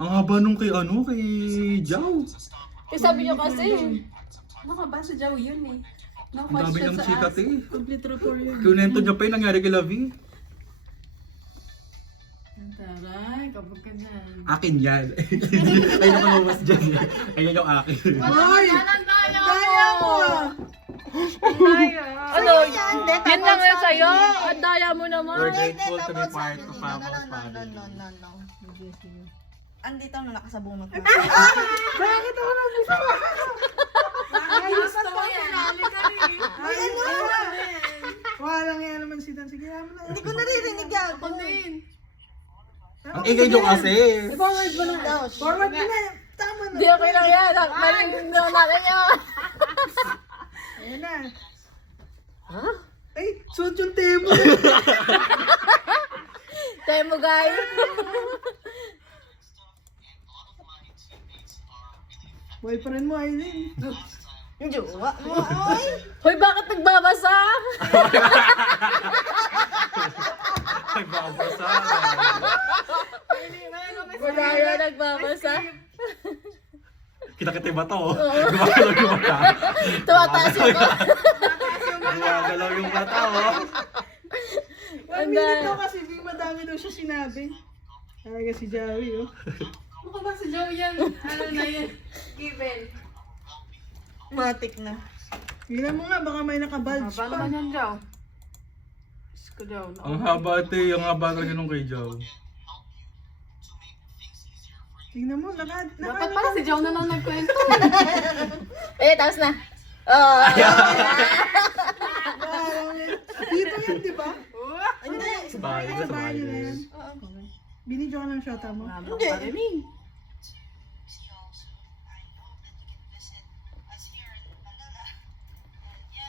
Ang haba nung kay Jao. Yung sabi niyo kasi. Nakabasa daw yun eh. No Ang dami question ng sa sikat ask. eh. Complete report yun. Kunento niya pa yung nangyari kay Lavi. Taray, kapag ka na. Akin yan. Ayun yung malabas dyan eh. Ayun yung akin. Ay! Daya mo! Ano? Yun lang yun sa'yo? Ang daya mo naman. We're grateful to be part of Papa's family. No. Andito na nakasabunot na. Bakit ako nabisa? Ayos Gusto mo yan. Ay, ano? Walang yan naman si Dan. Sige naman na. Hindi ko naririnig yan. Ang ingay nyo kasi. Forward mo na. Forward mo na. Tama na. Hindi, okay lang yan. Narinig naman natin yun. Ayan na. Ha? Ay, suot yung temo. Tayo mo, guys. Boyfriend mo, Aileen. Yung jowa mo. Ay! Hoy, bakit nagbabasa? Ay, babasa. Wala yan nagbabasa. Kita-kita yung mata oh. Gumagalaw yung mata. Tumataas yung ko. Gumagalaw yung mata oh. 1 minute daw kasi, di madami daw siya sinabi. Talaga si Joey, oh. Mukha ba si Joe yan? Ano na yan? Given. Matik na. Tingnan mo nga, baka may nakabulge Paano pa. ba yan, Joe? Isko Joe. Ang haba ate, ang haba talaga nung kay Jao. Tingnan mo, lakad. Dapat pala si Joe na lang nagkwento. Eh, tapos na. Oh. Dito yan, di ba? Hindi. Sa bahay na, sa bahay Bahay na na. yan. Binidyo ka ng shota mo. Wala pa rin eh.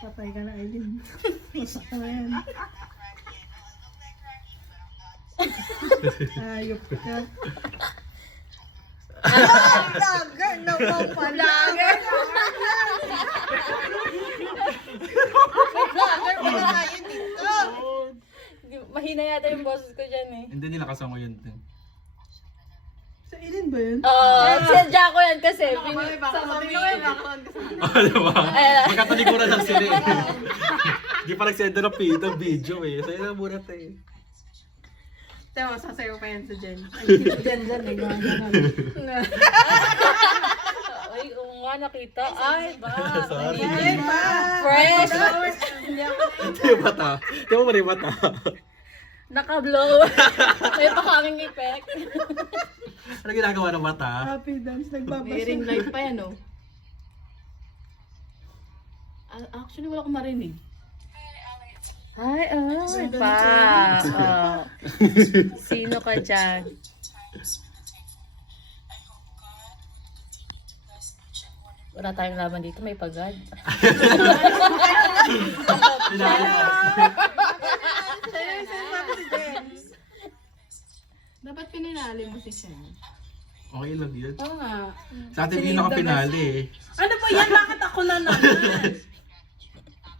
Patay ka na, Aileen. Masak na yan. Ayop ka. Vlogger naman pala. Vlogger. Vlogger pala tayo dito. Mahina yata yung boses ko dyan eh. Hindi nila kasama yun. Sa Aileen ba yun? Sinadya ko yan kasi. Sasabihin ko yung background kasi. Oh, diba? Magkatalikuran lang sila eh. Hindi pa nagsenda ng video eh. Sa'yo na muna tayo. Tayo, sasayaw pa yan sa Jen. Dyan, eh. Ay, oo nga nakita. Ay, ba? Sorry. Ay, pa! Fresh. Ito yung mata. Ito mo rin mata. Naka-blow. May pa kaming effect. Ano ginagawa ng mata? Happy dance, nagbabasa. May ring light pa yan, oh. Actually, wala akong marinig. Ay, pa. Sino ka dyan? Wala tayong laban dito, may pagad. Dapat pininali mo si Shen. Okay lang yun. Oo nga. Sa atin yung naka-finale eh. Ano ba yan? Bakit ako na naman?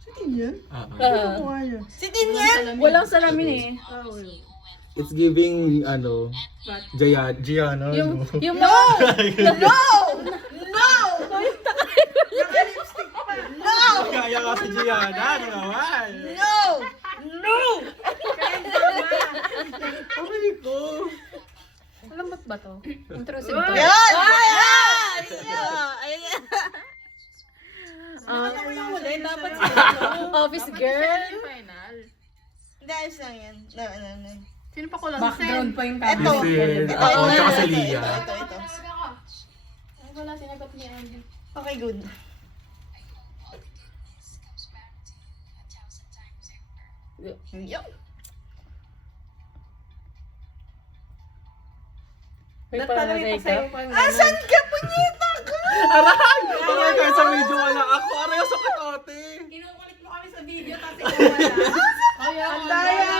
Si Tinyan? Kuha niya. Si Tinyan! Walang salamin eh. It's giving, Gianna. Yung No! No! No! Kaya ka si Gianna, ano naman? No! No! Aray ko. Malambot ba to? Intrusive to? Yan! Ayan! Ayan! Ako yung huli, dapat Office girl? Final. Hindi, ayos lang yan. No. Sino pa ko lang? background pa yung Ito. Michelle. Ito. Ako, tsaka si Lia. Ito. Ay, wala. Sinagot ni Andy. Okay, good. Yup. May pang-makeup? Asan ka, punyeta ko? Aray! Aray, kahit sa video wala ako. Aray, ang sakit ate. Kinukulit mo kami sa video kasi wala. Ang daya!